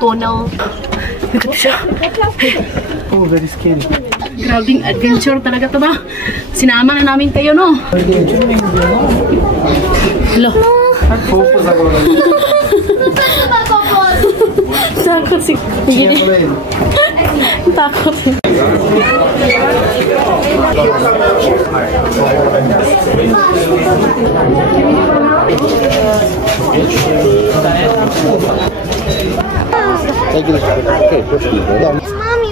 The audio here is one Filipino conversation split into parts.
Tunaw. Ito siya. Oh, very scary. Grabing adventure talaga to ba? Sinama na namin kayo, no? Hello. Takot si... Takot.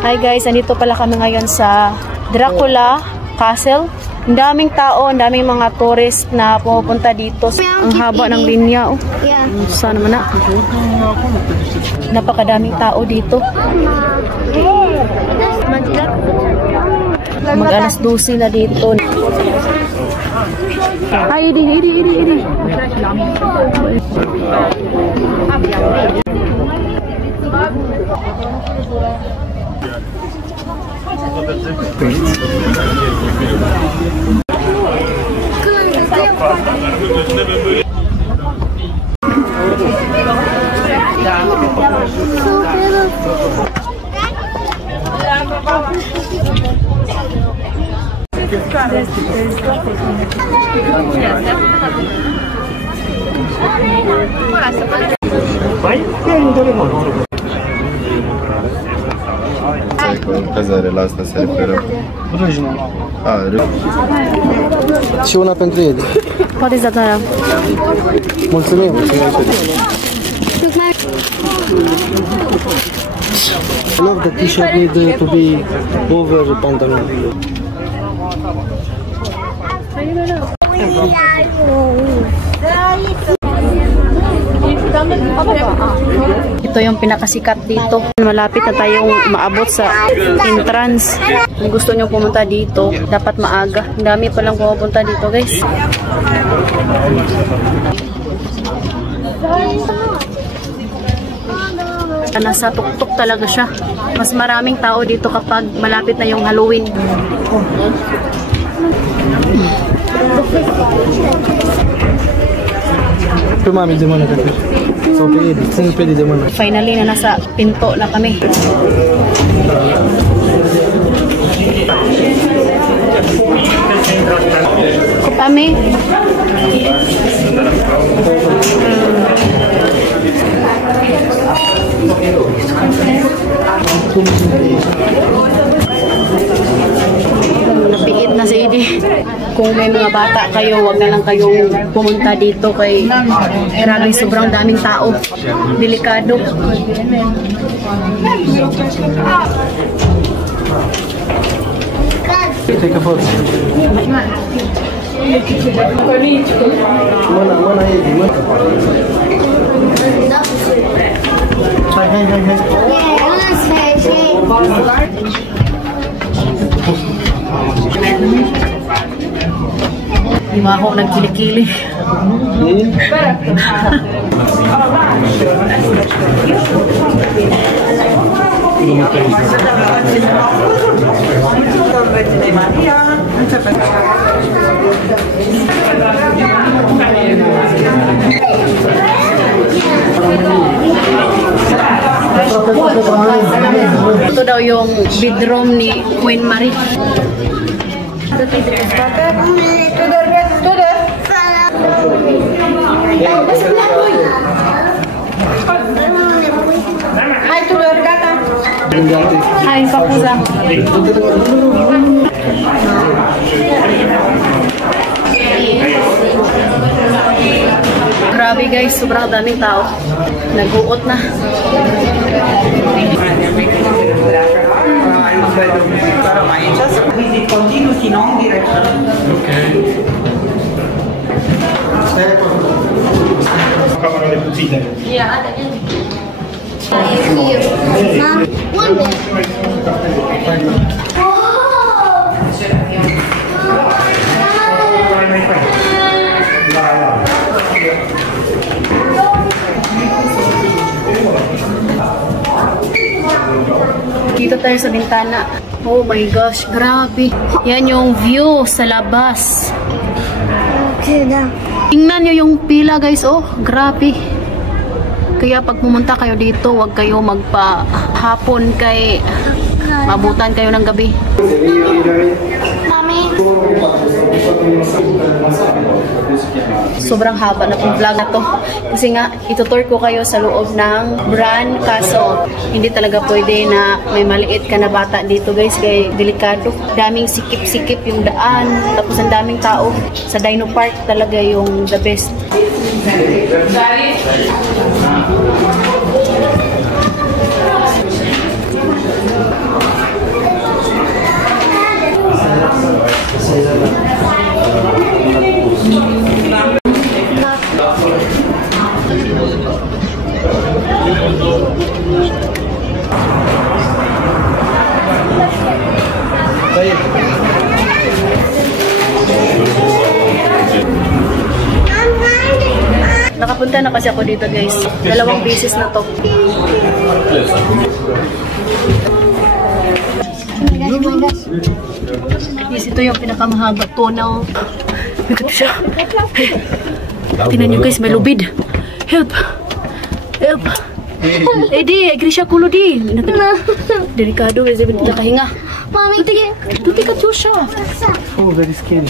Hi guys, andito pala kami ngayon sa Dracula Castle. Ang daming tao, ang daming mga tourist na pumupunta dito. Ang haba ng linya. Oh. Sana naman na. Napakadaming tao dito. Mag-alas 12 na dito. Ay, idi. Cazarele asta se referă. Și una pentru ele. Poate să tara. Mulțumim. I love the t-shirt need to be over the pantalon. Ito yung pinakasikat dito. Malapit na tayong maabot sa entrance. Kung gusto nyo pumunta dito, dapat maaga. Ang dami palang pumunta dito, guys. Nasa tuktok talaga siya. Mas maraming tao dito kapag malapit na yung Halloween. Mami, di mo na kasi. So, pwede di mo na. Finally, na nasa pinto na kami. Kami. Napiit na si Edi. Kung may mga bata kayo, wag na lang kayong pumunta dito kay grabe, sobrang daming tao. Delikado. Take a photo. Di mo ako nagkilikili. Ito daw yung bedroom ni Queen Marie. Hai, Papuza. Grabe guys, sobrang daming tao. Nag-uot na. Dito tayo sa bintana. Oh my gosh, grabe. Yan yung view sa labas. Tingnan nyo yung pila guys, oh, grabe. Kaya pag pumunta kayo dito, huwag kayo magpa-hapon kay mabutan kayo ng gabi. Mami. Sobrang haba na pong vlog na to. Kasi nga, itutur ko kayo sa loob ng Bran Castle. Hindi talaga pwede na may maliit ka na bata dito guys. Kaya delikado. Daming sikip-sikip yung daan. Tapos ang daming tao. Sa Dino Park talaga yung the best. Nakapunta na kasi ako dito guys. 2 beses na to. Yes, ito yung pinakamahaba tunnel. Ito siya. Tingnan nyo guys, may lubid. Help! Help! Eh di, agree siya kulo di. Delikado, eh, nakahinga. Mami, Tuti ka siya. Oh, very scary.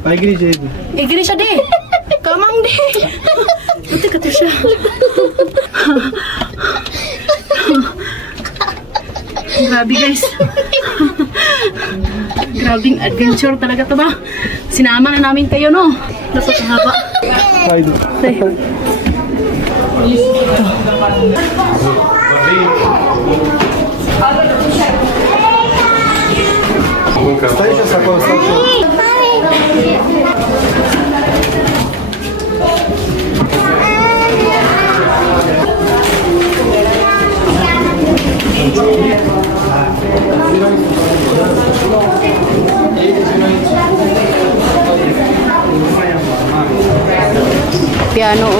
I agree, JB. Agree siya di. Kamang di. Tuti ka siya. Grabe guys. Grabing adventure talaga to ba? Sinama na namin kayo no. Napakahaba. I do. Stai сейчас такое случилось. Piano.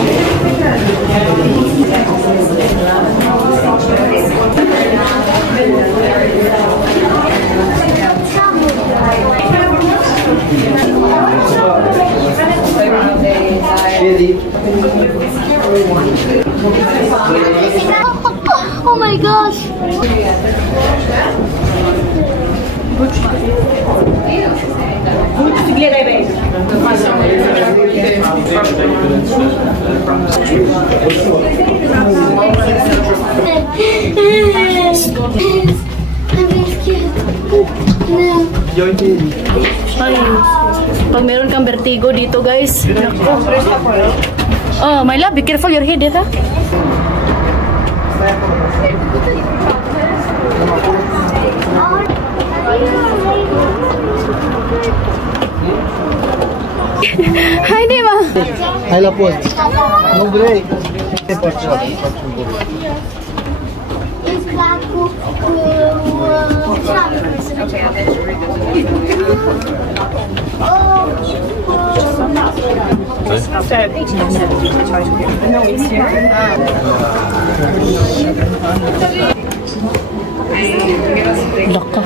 Oh my gosh. Ay, pag meron kang vertigo dito guys, naku. Oh, my love, be careful your head, ha? Hi, Dima. Hai la post. Nu vrei. Laka.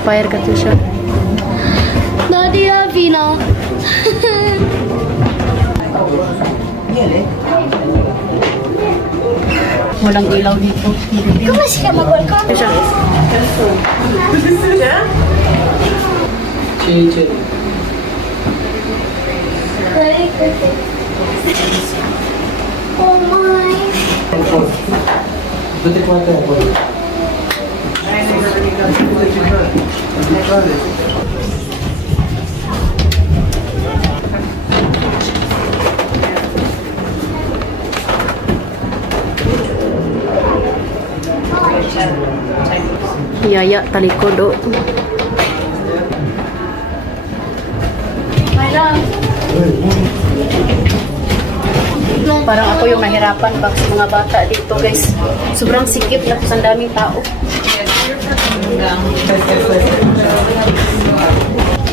Fire ka to siya. Daddy Avina. Walang ilaw dito. ¿Cómo se llama? ¿Cómo? Siya. Oh my. Du-te cu atât acolo. Yaya talikodo. Parang ako yung nahirapan pag sa mga bata dito guys. Sobrang sikip na sa daming tao.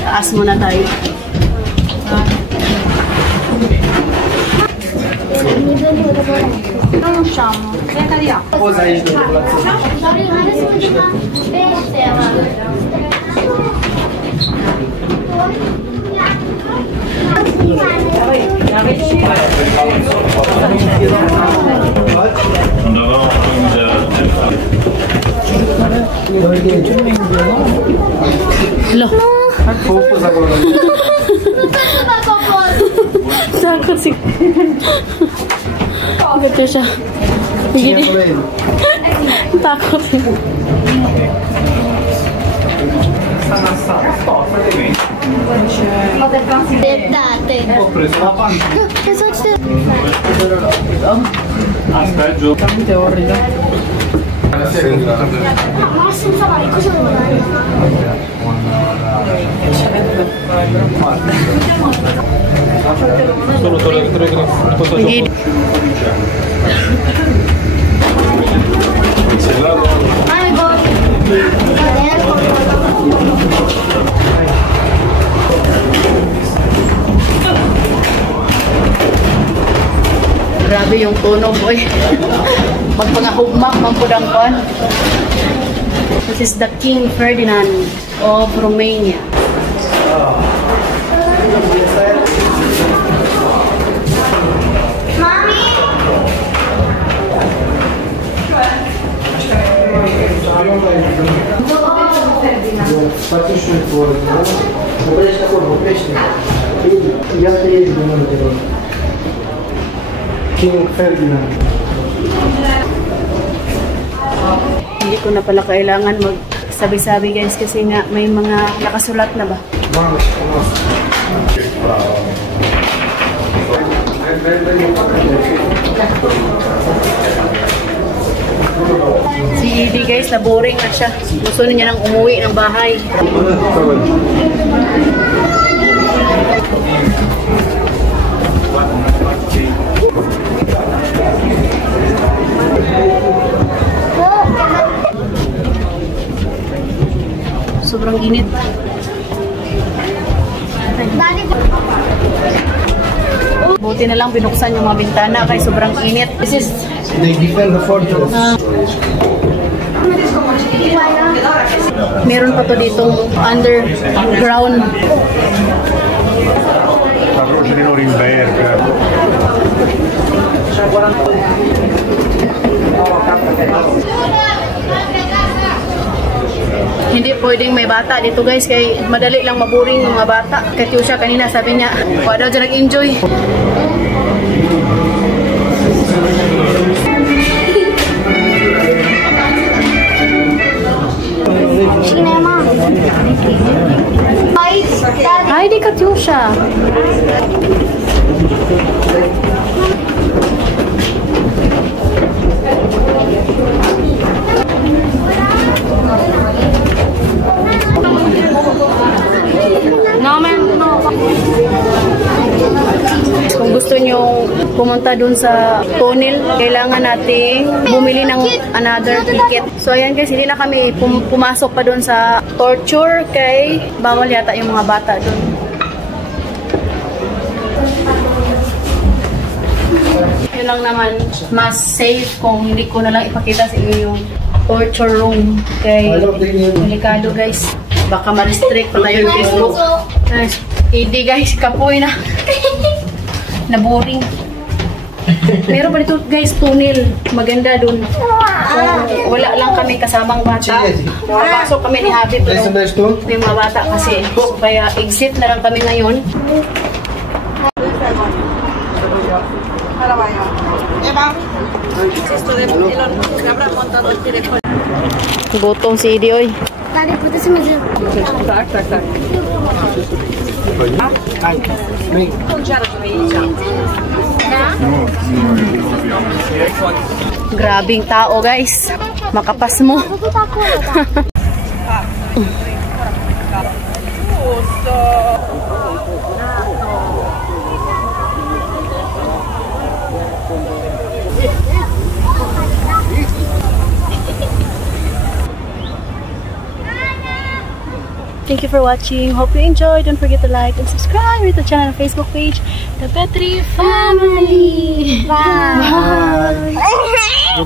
Taas muna tayo. Non usciamo. Cosa hai detto? Adesso mangiamo pesce. Lo. Cosa con Takot si... Ganda siya. Begini. Takot. Date. Ho preso la panza. Cosa c'è? Aspetta, È orrido. Ma senza male, cosa devo dare? solo tre cosa Begini. My God. Grabe yung tunog, boy. Magpangahugmak, magpudangkuan. This is the King Ferdinand of Romania. Mommy? Faccio fuori, no? Oprește acolo, oprește. Ia te iei de mână de rog. King Ferdinand. Hindi ko na pala kailangan magsabi-sabi guys kasi nga may mga nakasulat na ba? Mamă, frumos. Si Edie guys, na boring na siya. Gusto na niya nang umuwi ng bahay. Sobrang init. Daddy. Buti na lang binuksan yung mga bintana kay sobrang init. This is They defend the fortress. meron pa to ditong underground. la croce di Norimberg. Hindi pwedeng may bata dito guys kay madali lang maboring yung mga bata. Katyusha kanina sabi niya, wala daw dyan nag-enjoy. Cinema. Hi, di Katyusha. No, man, no. Kung gusto nyo pumunta dun sa tunnel, kailangan nating bumili ng another ticket. So ayan guys, hindi na kami pumasok pa dun sa torture kay bawal yata yung mga bata dun. Yun lang naman, mas safe kung hindi ko na lang ipakita sa inyo yung torture room kay delikado guys. Baka ma-restrict pa tayo yung Facebook. Hindi guys, kapoy na. Na-boring. Meron pa dito guys, tunnel. Maganda dun. Wala lang kami kasamang bata. Papasok kami ni Habib. May mga bata kasi. So, kaya exit na lang kami ngayon. Gutom si Idi, oy. Daddy, put this in my zip. Grabing tao guys. Makapas mo. Thank you for watching. Hope you enjoyed. Don't forget to like and subscribe to the channel and Facebook page, The Petri Family. Bye. Bye.